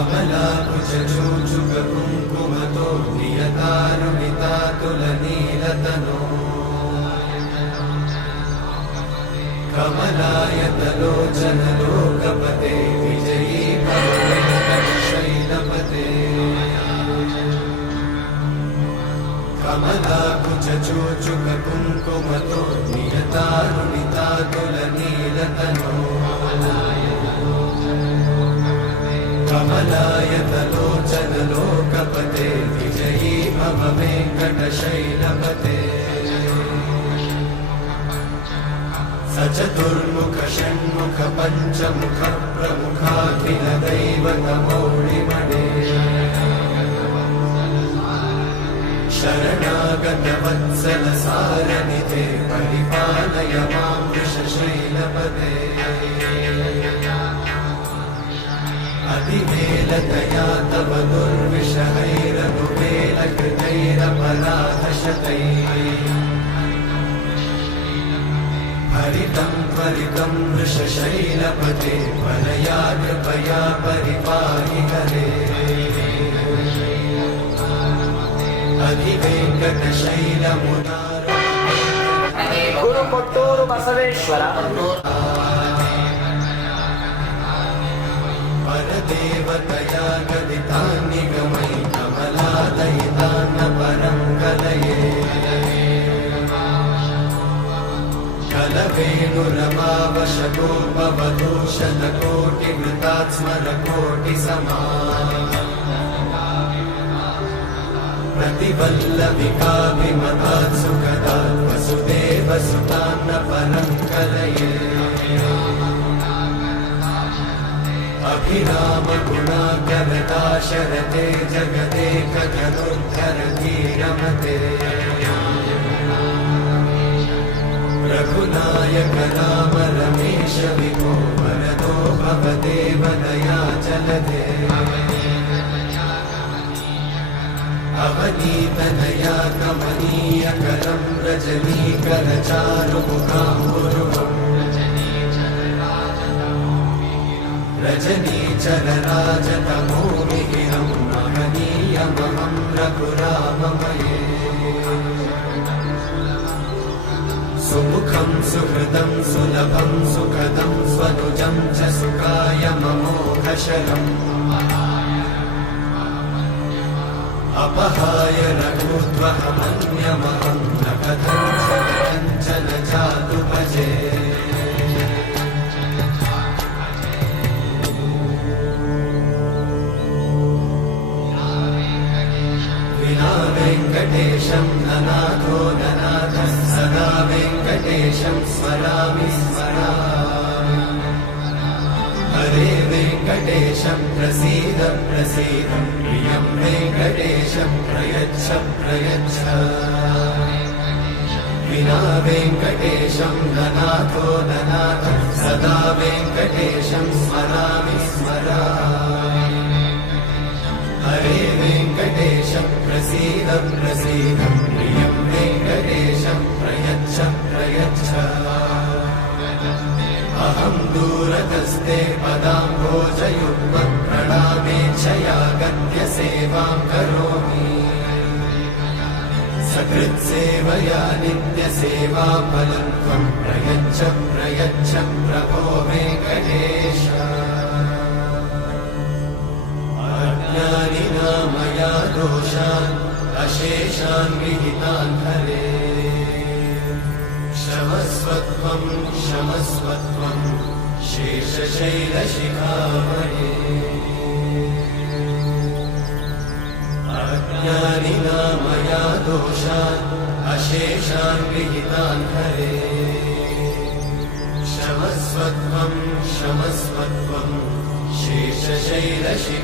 कमलाकुचूचुककुङ्कुमतो नियतानुमितातुलनीलतनो कमलायतलोचनलोकपते विजयी भव वेङ्कटशैलपते कमलाकुचूचुककुङ्कुमतो नियतानुमितातुलनीलतनो कमलायतलोचनलोकपते विजयी भव वेङ्कटशैलपते सचतुर्मुख षण्मुख पञ्चमुख प्रमुखाखिल दैवतमौळिमणे शरणागत वत्सल सारनिधे परिपालय मां वृषशैलपते अधिवेलतया तव दुर्विषहैरनुवेलकृतैरपराधशतैः हरितं त्वरितं वृषशैलपते परया कृपया परिपाहि हरे अधिवेङ्कटशैलमुदारो गुरुकोट्टूरु बसवेश्वर परदेवतया गदितान्निगमै कमलादयितान्न परं कलये कलवेणुरमावशतोपवधूषणकोटिवृतात् स्मरकोटिसमा प्रतिवल्लविकाभिमतात् सुखदात् वसुदेवसुतान्न परं कलये अभिरामगुणाकरदाशरथे जगदेकजनोद्धरधीरमते रघुनायक राम रमेश विभो वरदो भवदेव दयाचलधे अवनीतनया कमनीयकरं रजनीकरचारुमुखाम्बुरुहम् रजनीचरराजतमोमिहिरं महनीयमहं रघुराममये सुमुखं सुहृदं सुलभं सुखदं स्वनुजं च सुखायममोघशरम् अपहाय रघुत्वहमन्यमहं न कथञ्चन जातु भजे विना वेङ्कटेशं ननाथो ननाथः सदा वेङ्कटेशं स्मरामि स्मरामि हरे वेङ्कटेशं प्रसीद प्रसीद प्रियं वेङ्कटेशं प्रयच्छ प्रयच्छ विना वेङ्कटेशं ननाथो ननाथः सदा वेङ्कटेशं स्मरामि स्मरामि हरे वेङ्कटेशं प्रसीद प्रसीद प्रियं वेङ्कटेशं प्रयच्छ प्रयच्छ अहं दूरतस्ते पदाम्भोजयुग्मं प्रणामेच्छया गद्य सेवां करोमि सकृत्सेवया नित्यसेवाफलं त्वं प्रयच्छ प्रयच्छ प्रभो वेङ्कटेश अज्ञानिना मया दोषान् अशेषान् विहितान् हरे क्षमस्वत्वं क्षमस्वत्वं शेषशैलशिखामणे अज्ञानिना मया दोषान् अशेषान् विहितान् हरे क्षमस्वत्वं क्षमस्वत्वं शेषशैलशिखामणे